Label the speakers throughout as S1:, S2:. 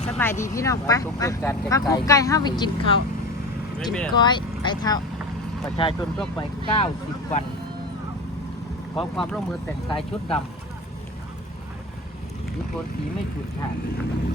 S1: สบายดีพี่น้องไปพาคุกไก่ห้าไปกินข้าวกินก้อยไปเท่า
S2: ประชาชนทั่วไป90 วันขอความร่วมมือแต่งกายชุดดำมีโทนสีไม่ฉูดฉาด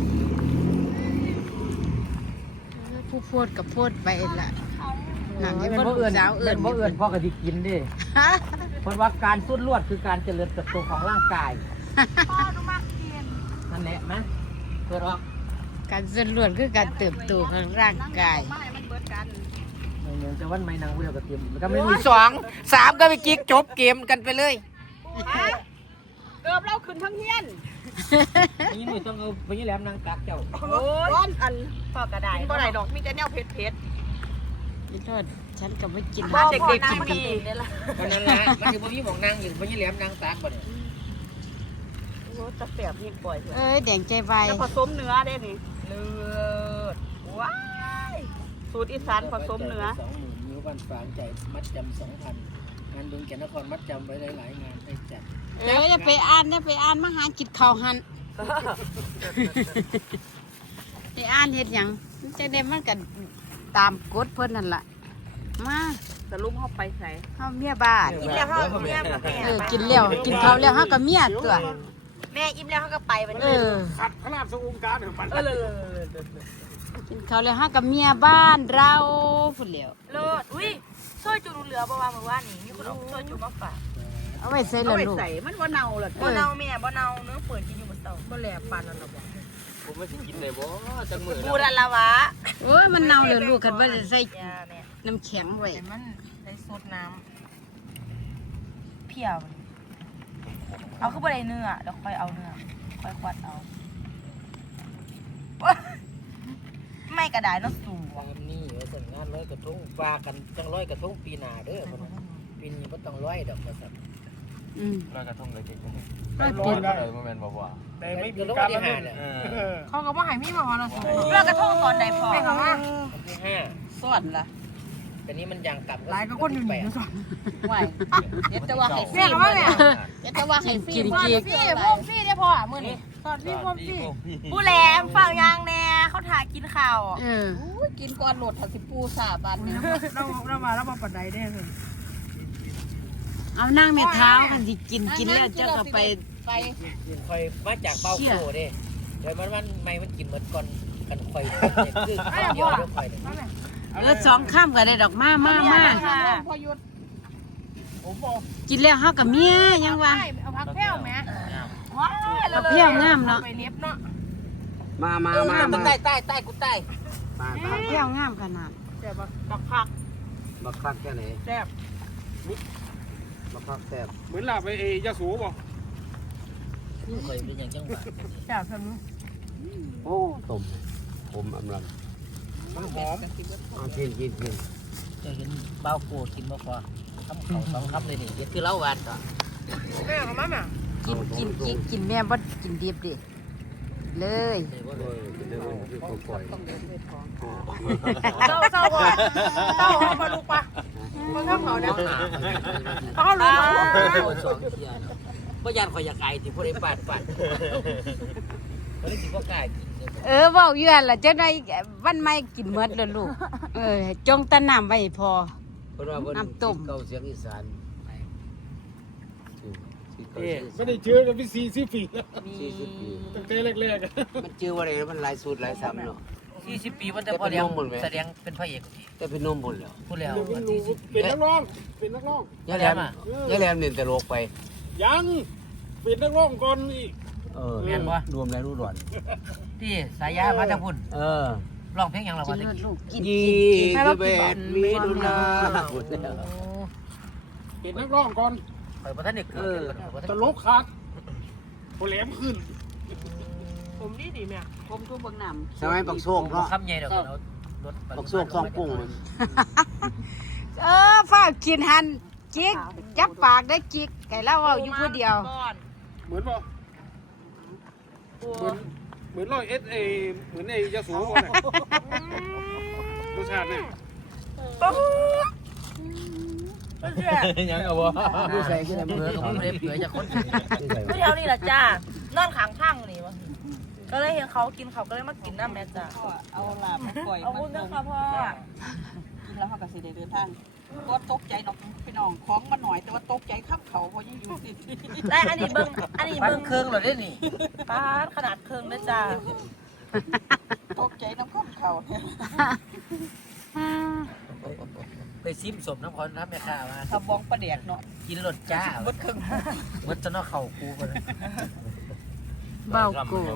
S1: ผู้โพดกับโพดไปละหนังยัง
S2: บ่
S1: บ่
S2: เอื่น
S1: สาวเอื่น
S2: บ่เอื่นพ่อกะทิกินดิเพราะว่าการสุดลวดคือการเจริญเติบโตของร่างกายพ่อดูมากกินนั่นแหละมั้ยเปิดออก
S1: การส่วนล้วนคือการเติบโตของร่างกาย
S2: เหมือนจะวันไม่นางเวลกับเตรียมก็ไม่มี2 3ก็ไปกิ๊กจบเกมกันไปเลย
S3: เกือบเราขึ้นทั้งเฮียน
S2: นี่หนูต้องเอาไปยี่แหลมนางกักเจ้า
S3: โอ้ยร้อนอันพอกระไดบ่ได้ดอกมีแต่แนวเผ็ด
S1: นี่โทษฉันก็ไม่กิน
S3: บ้านเด็กๆกินดีนี่ล่ะ
S2: ก็นั่นแหละมันสิบ่มีหม่องนางอยู่ไปยี่แหลมนางตักบ่เนี่ย
S3: โอ้จะแสบยิ่งปล่อย
S1: แดงใจใบ
S3: จะผสมเนื้อได้นี่เลือดว้ายสูตรอีสานผสมเนื้อ
S2: 20,000นิ้ววันฝางใจมัดจำ 2,000 งานบึงแก่นนครมัดจำไว้หลายๆงานไปจัด
S1: จะไปอ่านมาหากินข้าวหันไปอ่านเฮ็ดหยังจะได้มันกันตามกฎเพิ่นนั่นล่ะมา
S3: สรุปเฮาไปไส
S1: เฮาเมียบ้าน
S3: กินแล้วเฮาเมียกับแม่
S1: กินแล้วกินข้าวแล้วเฮาก็เมียตัว
S3: แม่อิ่มแล้วเฮาก็ไปบัดนี้
S4: ขัดพระราชองค์การปัน
S1: กินข้าวแล้วเฮาก็เมียบ้านเราพุ่นแล้ว
S3: เลิศอุ้ยซอยจูเหลือบ่ว่าเมื่อวานนี้มีคนเอาซอยจูมาฝาก
S1: เอาไว้ใส่ละลูก
S3: มันบ่เน่าล่ะบ่เน่าแม่บ่เน่าเนื้อเปิดกินอยู่บนเตาบ่แลปานนั่นล่ะบ่
S2: ผมไม่สิกินได้บ่จังมื้อ
S3: บูรันละวะ
S1: โอ้ยมันเน่าเลยลูกคันบ่ได้ใส่น้ำแข็งไว้
S3: มันได้สดน้ำเพียวเอาคือบ่ได้เนื้อเดี๋ยวค่อยเอาเนื้อค่อยควัดเอาไม่กระดาษเนาะสูง
S2: นี่สั่งงานร้อยกระทงว่ากันจังร้อยกระทงปีหน้าเด้อปีนี้บ่ต้องร้อยดอกว่าซั่น
S5: ร้อยกระทงเลยจริง
S1: ร้อย
S5: ปีได้โมเมนต์บ่ว่า
S4: แต่ไม่มีการละเมิด
S3: เขาก็บ่ให้มีมาว่าเนาะเรื่องกระทงตอนใดพอไม่เขาว่า
S2: ที่5
S1: สอนล่ะ
S2: แต่นี้มันยังต่ำ
S3: หลายก็คนอยู่นี่สอน
S1: ไหวเดี๋ยวจะว่าให้ฟรีเดี๋ยวจะว่าให้ฟรี
S3: กินพี่พวกพี่ได้พอมื้อนี้สอนพี่พวกพี่ผู้แหลมฟังยางแน่เขาถ่ายกินข้าว
S1: กินก่อนโหลดสิปูสาบานเนี่ย
S3: เรามาปัดใดได้เลย
S1: เอานั่งแม่เท้ากันสิกินแล้วเจ้าก็ไป
S2: คอยมาจากเป้าโคเด้เดี๋ยวมันไม่มันกินหมดก่อนกันคอยคือเดียวด้วยคอย
S1: เนี่ย2ค่ำก็ได้ดอกมา
S3: พอหยุด
S1: กินแล้วเฮากับเมียยังว่า
S3: เอาผักแพ้วแม่
S1: ว้ายผักแพ้วงามเนาะ
S3: ไปเล็บเนาะ
S2: มาใต้กูใต้
S1: ผักแพ้วงามขนาด
S3: แซ่บบักผัก
S2: แค่ไหน
S3: แซ่บ
S2: บักผักแซ่บ
S4: เหมือนลาไปยาสูบบ่
S2: เคยเป็นอย่างจังหวะ
S3: แซ่บซั่น
S2: โอ้ต้มผมอำลัง
S4: มันหอม
S2: กินจะเห็นเป้าโคกินบ่พอคำเขา2คำเลยนี่เดี๋ยวคือเล่าหวานก่อน
S3: แม่ของมันน่ะ
S1: กินแม่บ่กินดิบดิเลย
S3: เศร้าก่อนเศร้าเอามาลูกปะมึงทำเขาเนี่ยเขาลูก
S2: บ่ยานข่อยอยากไก่สิบ่ได้ปาดบ่ได้สิบ่กล้ากิน
S1: เว้าอยู่หั่นล่ะจังได๋วันใหม่กินหมดแล้วลูกจงตะน้ำไว้พอน้ำต้ม
S2: เก่าเสียงอีสาน
S4: ไม่ได้เจอกันพี่40 ปีตั้งแต่แรก
S2: ๆมันชื่อว่าอะไรมันหลายสูตรหลายซ้ำเนาะ40 ปีมันจะพอเลี้ยงแสดงเป็นพระเอกแต่เป็นนมบุญแล้วพูดแล้ว
S4: เป็นนักร้อง
S2: ยายแหลมเนี่ยแต่โลกไป
S4: ยังเป็นนักร้องก่อนอีก
S2: เรียนว่ารวมแล้วรู้ด่วนที่สายยามาจากพุ่นร้องเพลงอย่างเราว่า21มิถุนา
S4: เป็นนักร้องก่อน
S2: เปิดประทันเด็ก
S4: ตลกขาดโผแหลมขึ้น
S3: ผมดีแม่ผมทุ่งบังน้
S2: ำใช่ไหมปักโชคเนาะคำใหญ่เดี๋ยวเราปักโชคทองกุ้ง
S1: ฝ้ากินหันจิกจับปากได้จิกไก่เล่าเอาอยู่ผู้เดียว
S4: เหมือนป่ะเหมือนร้อยเอสเหมือนยาสูบเนี่ยรสชาติเนี่ย
S5: ยังเอาบ่
S2: ดูใส่ขึ้นเมือกับเล็บเหลือจากคน
S3: ไม่เท่านี้ล่ะจ้านอนขังพังนี่วะก็เลยเห็นเขากินเขาก็เลยมากินน้ำแม่จ้ะ
S6: เอาลาบมาปล่อย
S3: เอาคุณนะคะพ่อ
S6: กินแล้วเขาก็สิได้เดินทางตัวตกใจน้องพี่น้องของมันหน่อยแต่ว่าตกใจขับเขาเพราะยังอยู่สิ
S3: ได้อันนี้เบิ้งอันนี้
S2: ปั้น
S3: เบิ้ง
S2: เครื่องเหรอได้นี่
S3: ป้าดขนาดเครื่องนะจ้ะ
S6: ตกใจน้ำขับเขาเนี่ย
S2: ไปซิมสมน้ำพรน้ำแม่ข้ามา
S6: ถ้าบองประเดียกเนาะ
S2: กินรสจ้า
S6: บดครึ่ง
S2: วัดจะนอกเข่ากูกัน
S1: เบาโก
S2: น้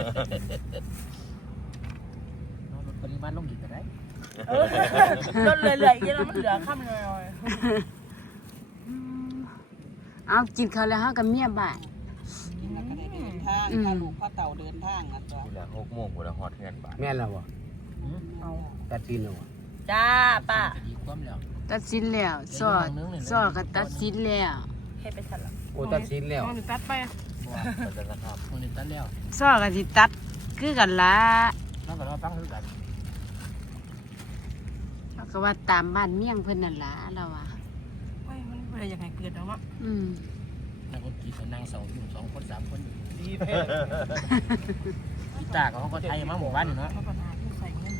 S2: องลดปริมาณลงอีกก็ได้
S3: ลดเลยๆเยอะแล้วมันเหลือข้ามเลย
S1: เอากินข้าวแล้วเฮากับเมียบ้าน
S6: กินแล้วก็ได้เดินทางพาลูกพาเต่าเดินทางนะจ๊ะ
S5: กูละ6 โมงกูละฮอดเฮือนบ้าน
S2: แม่นแล้ววะ
S3: เอา
S2: ตัดสินแล้ววะ
S3: จ้าป้า
S2: ดีความแล้ว
S1: ตัดสินแล้วสอก็ตัดสินแล้ว
S3: ให้ไปสั่นละ
S2: โอ้ตัดสินแล้ว
S3: ตัดไป
S2: ว่าตัดแล้วครับคนนี้ตัดแล้ว
S1: สอก็สิตัดคือกันละ
S2: แล้วก็เราฟังคือกัน
S1: เขาก็ว่าตามบ้านเมี่ยงเพิ่นนั่นล่ะเราว่า
S3: ไม่มันอะไรยังไงเกิดแล้วมั้ง
S1: อืม
S2: นั่งคนกี่คนนั่งเสาอยู่2 คน 3 คน
S4: ดีแพ้
S2: กีตาร์กับเขาก็ไทยมาหมู่บ้านอยู่เนาะ
S3: เพราะปัญหาที่ใส่เงิน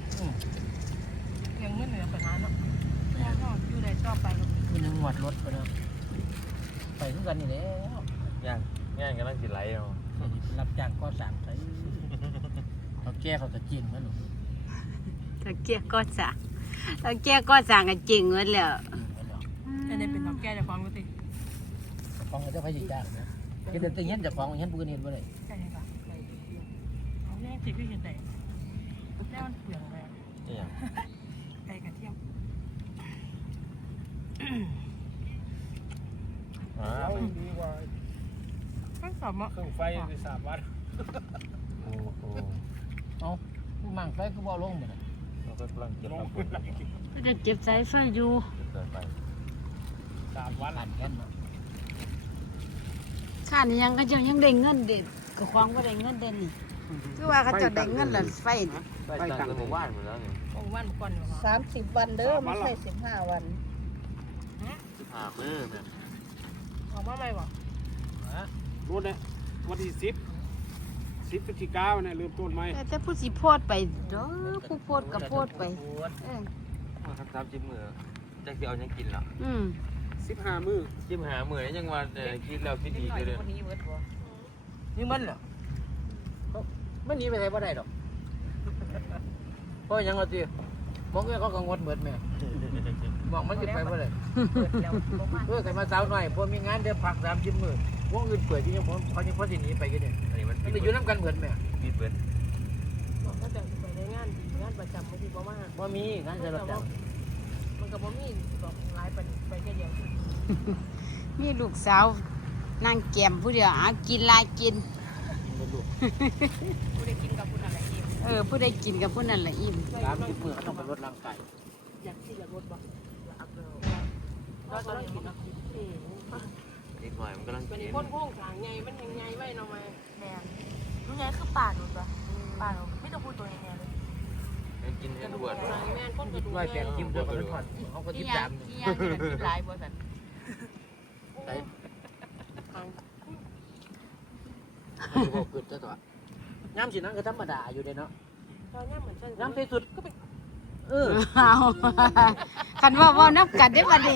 S3: ยังเงินเหนือปัญหาเนาะอยู่ได้ชอบไป
S2: มีนึงหวดรถไปเนาะไปทุกกันนี่แล้ว
S5: ย่างกำลังสิไหลเอา
S2: รับจ้างก็สั่งใช้เขาแก้เขาจะจีนมั้ยหนู
S1: ถ้าเกียก็สั่งถ้าเกียก็สั่งก็จริงหมดแล้ว
S3: อันนี้เป็นน้องแก้จะฟังกูสิ
S2: ฟ้องเขาจะไปจีจ้างนะกินแต่เงี้ยจะฟ้องเงี้ยปืนเห็นบ่ได้
S3: ใช่ค่ะเอาแรกสิพี่เห็นไหนแล้วมันเปลืองเลย
S5: นี่หยัง
S3: ไก่กระเทียม
S4: เอาดีกว่า
S3: ข้างสอบมั้ง
S4: เครื่องไฟใน3 วัตต์
S2: โอ้โหเอาผู้มั่งไฟก็บ่ลงบ่ได้
S5: เราก็กำลังเก็บ
S4: ลง
S5: น้ำ
S4: ขึ้
S5: พุ่
S4: น
S5: น
S4: หลัง
S1: ก็จะเก็บสายไฟอยู่
S5: เกินไป
S4: 3 วัตต์
S2: ผ่านแค่นเนาะ
S1: ค่านี่ยังก็เจ้ายังได้เงินเด็ดก็ควางบ่ได้เงินเด่นนี่คือว่าเขาเจะได้เงินแล้วไฟนี่
S5: ไปตั้งหมู่บ้านหมดแล้วนี่
S3: โอ้วันก่อนเหรอ
S6: 30 วันเด้อไม่ใช่15 วัน
S5: 15 มื้อแม่น
S3: ออกมาใหม่บ่
S4: รุ่นเนี่ยวันที่10 พฤศจิกายนเนี่ยเริ่มต้นไหม
S1: แต่ผู้สิโพดไปเด้อผู้โพดก็โพดไปเออ
S5: ทัก30 มื้อจักสิเอาหยังกินล่ะ
S1: อืม
S4: 15 มื้อ
S5: 15 มื้อยังว่ากินแล้วกินอีกเลย
S6: วันนี้เวิร์ดบ่
S2: นี่มันเหรอมันหนีไปไหนบ่ได้ดอกเพราะยังว่าติมองเขากังวลเหมือนแม่มองมันสิไปบ่ได้
S3: แล้วลงมา
S2: แต่มาสาวหน่อยพอมีงานเดี๋ยวพัก30 มื้อวงอื่นเปิดที่ยังผมเขายังพอสิหนีไปกันเนี่ย
S5: อันนี้มัน
S2: มันจะอยู่นำกันเหมือนแม่
S5: ปิดเบิด
S3: ก็จะไปในงานประจำบางทีบ่มา
S2: บ่มีงานจะรับจ้าง
S3: มันก็บ่มีบอกหลายไปแค่เดียว
S1: มีลูกสาวนางแก้มผู้เดียวหากินหลายกิน
S3: ผู้ได้กินกับผู้นั้นแหละกิน
S1: ผู้ใดกินกับผู้นั้นละอิ่ม
S2: 30 มื้อเขาต้องไปลดร่างกาย
S3: อยากที่จะลดบ่อัพเลยก็ต้องกินนะ
S5: นิดหน่อยมันกำลัง
S3: เป็น
S5: กิน
S3: คนโค้งทางไงมันยังไงไว้เนาะมาแม่รู้ไงคือป่าหนูปะป่าหนูไม่ต้องพูดตัวยังไงเลย
S5: ยังกินให้บวช
S3: แม่นคนกระดูก
S2: ร้อยแปดคิวเดียวกันทอดเขาก็
S3: ที่
S2: 23
S3: ยัง
S2: นึง
S3: ที่ยังกินหลายบ่สัน
S2: ไปบ่เกิดซะตัวน้ำสินั้นก็ธรรมดาอยู่เด้เนาะ
S3: ตอนนี้เหมือนฉัน
S2: น้ำที่สุดก็เป็น
S1: เอา คันว่านับกันได้บัดนี้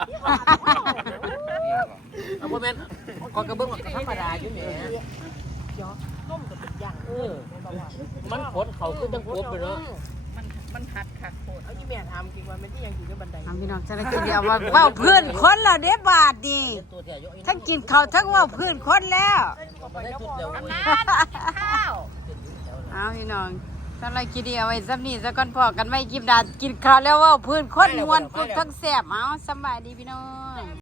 S2: เอาบ่แม่นขอกระเบื้องธรรมดาอยู่แหม
S3: ต้มกับเป็นย่าง
S2: มันผลเขาคือจังครบไปเนาะ
S6: มันหัดคักโคตร
S3: เอาที่แม่ถามจริงว่ามันที่ยังอยู่ในบันได
S1: เอาพี่น้องจะได้กินเดียวว่าเว้าพื้นคนแล้วเด้บาดนี่
S2: ตัวแท้อยู่
S1: ทั้งกินข้าวทั้งเว้าพื้นคนแล้ว
S2: บ่ได้สุดแล้ว
S3: ข้าว
S1: เอาพี่น้องสำหรับกินเดียวไว้ซ้ำนี้ซะก่อนพอกันไม่กินดากินข้าวแล้วเว้าพื้นคนมวนพวกทั้งแซ่บเอาสำบายดีพี่น้อง